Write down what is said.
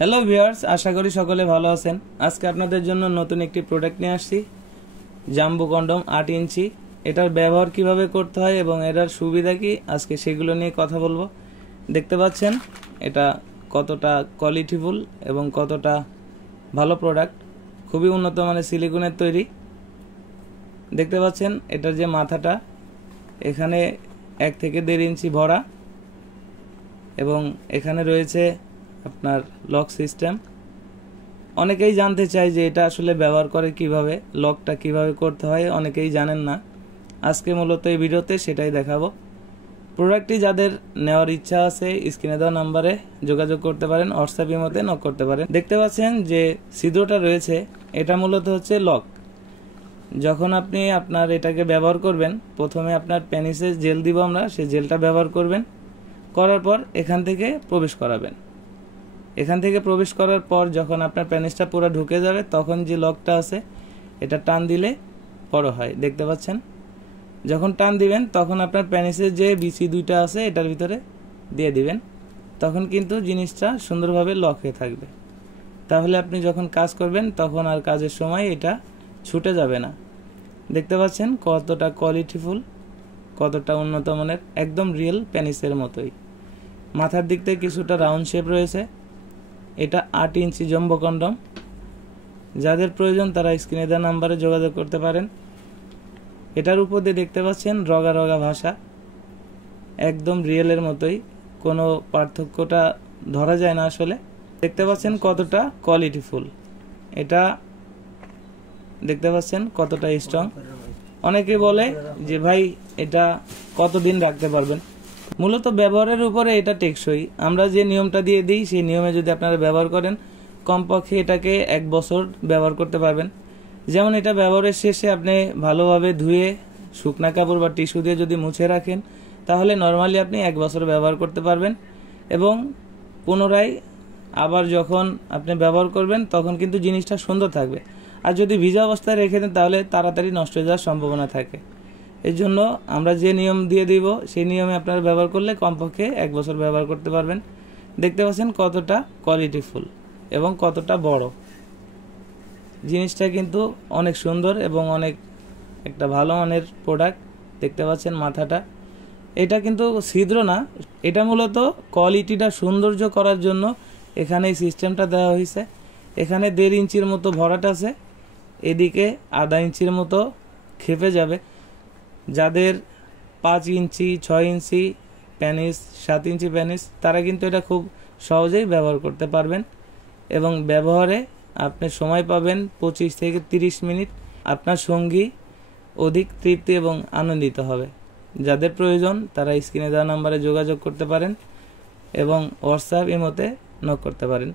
Hello viewers, আশা করি সকলে ভালো আছেন। আজকে আপনাদের জন্য নতুন একটি প্রোডাক্ট নিয়ে আসছি, জাম্বো কন্ডম 8 ইঞ্চি। এটার ব্যবহার কিভাবে করতে হয় এবং এটার সুবিধা কি, আজকে সেগুলো নিয়ে কথা বলবো। দেখতে পাচ্ছেন এটা কতটা কোয়ালিটিফুল এবং কতটা ভালো প্রোডাক্ট। খুবই উন্নত মানের সিলিকনের তৈরি। দেখতে পাচ্ছেন এটার যে মাথাটা, এখানে 1 থেকে 1.5 ইঞ্চি ভরা এবং এখানে রয়েছে আপনার লক সিস্টেম। অনেকেই জানতে চায় যে এটা আসলে ব্যবহার করে কিভাবে, লকটা কিভাবে করতে হয়, অনেকেই জানেন না। আজকে মূলত এই ভিডিওতে সেটাই দেখাবো। প্রোডাক্টটি যাদের নেওয়ার ইচ্ছা আছে স্ক্রিনে দেওয়া নাম্বারে যোগাযোগ করতে পারেন, হোয়াটসঅ্যাপ ইমোতে নক করতে পারেন। দেখতে পাচ্ছেন যে ছিদ্রটা রয়েছে, এটা মূলত হচ্ছে লক। যখন আপনি আপনার এটাকে ব্যবহার করবেন, প্রথমে আপনার পেনিসে জেল দিব আমরা, সেই জেলটা ব্যবহার করবেন। করার পর এখান থেকে প্রবেশ করাবেন। এখান থেকে প্রবেশ করার পর যখন আপনার পেনিসটা পুরো ঢুকে যাবে, তখন যে লকটা আছে এটা টান দিলে বড় হয়। দেখতে পাচ্ছেন, যখন টান দিবেন তখন আপনার পেনিসের যে বিসি দুইটা আছে এটার ভিতরে দিয়ে দিবেন, তখন কিন্তু জিনিসটা সুন্দরভাবে লক হয়ে থাকবে। তাহলে আপনি যখন কাজ করবেন তখন আর কাজের সময় এটা ছুটে যাবে না। দেখতে পাচ্ছেন কতটা কোয়ালিটিফুল, কতটা উন্নত মানের, একদম রিয়েল পেনিসের মতোই। মাথার দিক থেকে কিছুটা রাউন্ড শেপ রয়েছে। এটা 8 ইঞ্চি জাম্বো কন্ডম। যাদের প্রয়োজন তারা স্ক্রিনে দেওয়া নাম্বারে যোগাযোগ করতে পারেন। এটার উপর দিয়ে দেখতে পাচ্ছেন রগা রগা ভাষা, একদম রিয়েলের মতোই, কোনো পার্থক্যটা ধরা যায় না আসলে। দেখতে পাচ্ছেন কতটা কোয়ালিটিফুল, এটা দেখতে পাচ্ছেন কতটা স্ট্রং। অনেকে বলে যে ভাই এটা কতদিন রাখতে পারবেন। মূলত ব্যবহারের উপরে এটা টেকসই। আমরা যে নিয়মটা দিয়ে দিই সেই নিয়মে যদি আপনারা ব্যবহার করেন, কমপক্ষে এটাকে 1 বছর ব্যবহার করতে পারবেন। যেমন এটা ব্যবহারের শেষে আপনি ভালোভাবে ধুয়ে শুকনা কাপড় বা টিস্যু দিয়ে যদি মুছে রাখেন, তাহলে নর্মালি আপনি 1 বছর ব্যবহার করতে পারবেন। এবং পুনরায় আবার যখন আপনি ব্যবহার করবেন তখন কিন্তু জিনিসটা সুন্দর থাকবে। আর যদি ভিজা অবস্থায় রেখে দেন তাহলে তাড়াতাড়ি নষ্ট হয়ে যাওয়ার সম্ভাবনা থাকে। এই জন্য আমরা যে নিয়ম দিয়ে দিব সেই নিয়মে আপনারা ব্যবহার করলে কমপক্ষে 1 বছর ব্যবহার করতে পারবেন। দেখতে পাচ্ছেন কতটা কোয়ালিটিফুল এবং কতটা বড়। জিনিসটা কিন্তু অনেক সুন্দর এবং অনেক একটা ভালো মানের প্রোডাক্ট। দেখতে পাচ্ছেন মাথাটা, এটা কিন্তু ছিদ্র না, এটা মূলত কোয়ালিটিটা সৌন্দর্য করার জন্য এখানে এই সিস্টেমটা দেওয়া হয়েছে। এখানে 1.5 ইঞ্চির মতো ভরাট আছে, এদিকে 1/2 ইঞ্চির মতো খেপে যাবে। যাদের 5 ইঞ্চি 6 ইঞ্চি পেনিস, 7 ইঞ্চি পেনিস, তারা কিন্তু এটা খুব সহজেই ব্যবহার করতে পারবেন এবং ব্যবহারে আপনি সময় পাবেন 25 থেকে 30 মিনিট। আপনার সঙ্গী অধিক তৃপ্তি এবং আনন্দিত হবে। যাদের প্রয়োজন তারা স্ক্রিনে দেওয়া নাম্বারে যোগাযোগ করতে পারেন এবং হোয়াটসঅ্যাপ ইমোতে নক করতে পারেন।